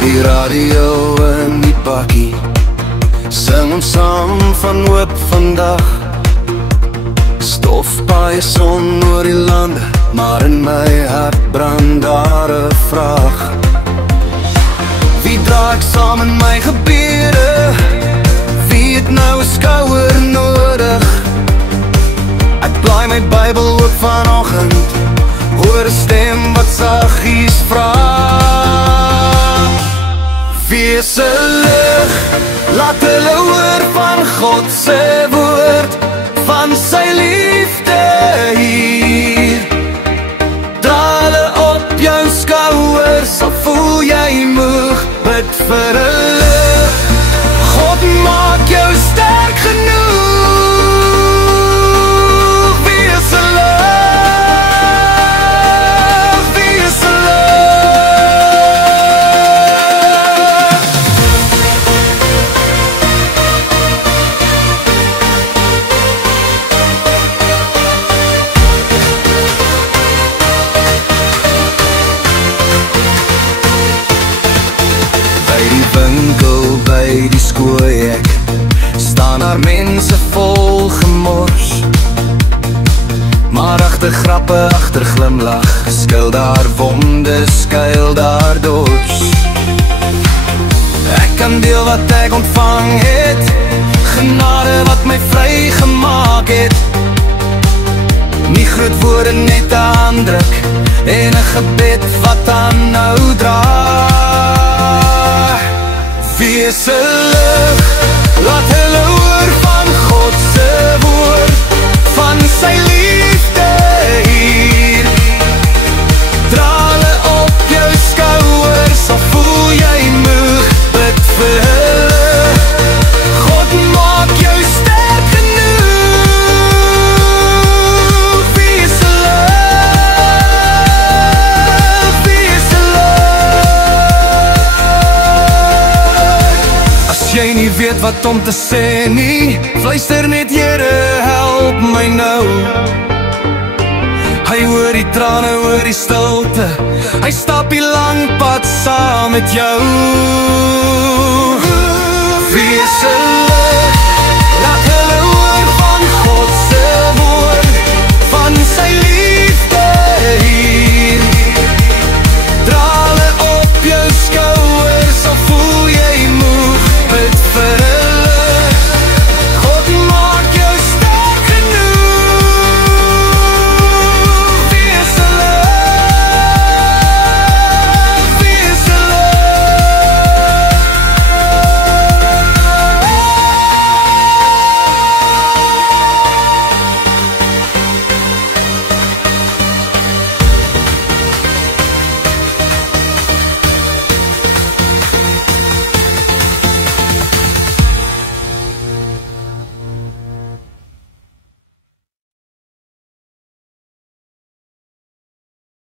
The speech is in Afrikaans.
die radio in die bakkie, sing ons saam van hoop vandag. Stofpaaie son oor die lande, maar in my hart brand daar 'n vraag. Wie dra ek saam in my gebede? Wie het nou 'n skouer nodig? Ek blaai my Bybel oop vanoggend, hoor 'n stem wat saggies vra. Wie is 'n lig? Laat hulle hoor van God se woord, van sy liefde hier. Dra hulle op jou skouers, al voel jy moeg, bid vir 'n lig. God maak jou sterk genoeg. Wie is 'n lig? Wie is 'n winkel by die skooiek staan daar mense vol gemors, maar agter grappe, agter glimlach, skuil daar wonde, skuil daar dors. Ek kan deel wat ek ontvang het, genade wat my vry gemaak het. Nie groot woorde, net 'n handdruk en 'n gebed wat aanhou dra. Wie is 'n lig? Laat hulle hoor van God se woord, van sy liefde hier. Dra hulle op jou skouers, al voel jy moeg, bid vir hulle. God maak jou sterk genoeg. Wie is 'n lig? Wie is 'n lig? As jy nie weet wat om te sê nie, fluister net, Here, help my nou. Hy hoor die trane, hoor die stilte, hy stap die lang pad saam met jou. Wie is 'n